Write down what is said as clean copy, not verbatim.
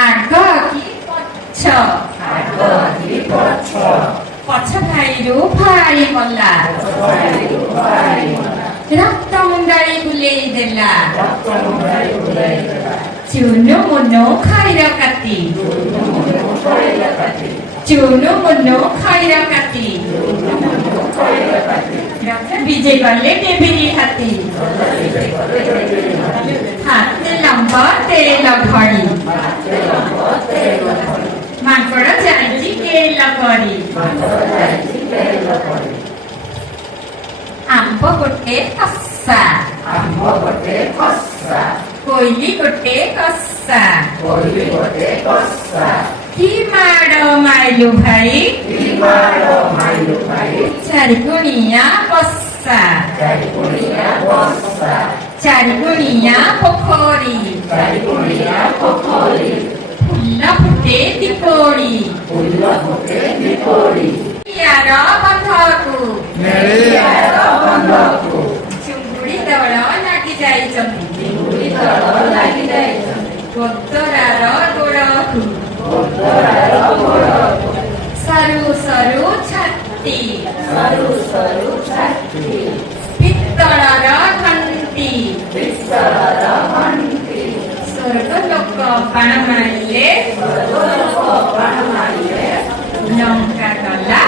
ଆଗ କି ପଛ ପଛ ଭାଇରୁ ଭାଇ ଗଲା ରକ୍ତ ମୁଣ୍ଡାଳି ବୁଲେଇ ଦେଲା ଚୁନୁ ମୁନୁ ଖାଇର କାତି ଚୁନୁ ମୁନୁ ଖାଇର କାତି ବିଜେ ଗଲେ ଡେବିରି ହାତୀ ହାତେ ଲମ୍ବ ତେଲ ଘଡ଼ି ମାଙ୍କଡ ଯାଇଛି କେଲ କରି ଆମ୍ବ ଗୋଟେ କଷା କୋଇଲି ଗୋଟେ କଷା କି ମାଡ଼ ମାଇଲୁ ଭାଇ ଚାରିଗୁଣିଆ ବସା ଚାରିଗୁଣିଆ ପୋଖରୀ ଫୁଲ ଫୁଟେ ଦୀପୋଳି ୟାର ବନ୍ଧକୁ ଚୁଙ୍ଗୁଡ଼ି ଦଳ ଲାଗି ଯାଇଛନ୍ତି ଗୋତରାର ଗୋଡ଼କୁ ସରୁ ସରୁ ଛାତି ପିତ୍ତଳର ଘଣ୍ଟି ସ୍ୱର୍ଗ ଲୋକ ବାଣ ମାରିଲେ ଲଙ୍କା ଗଲା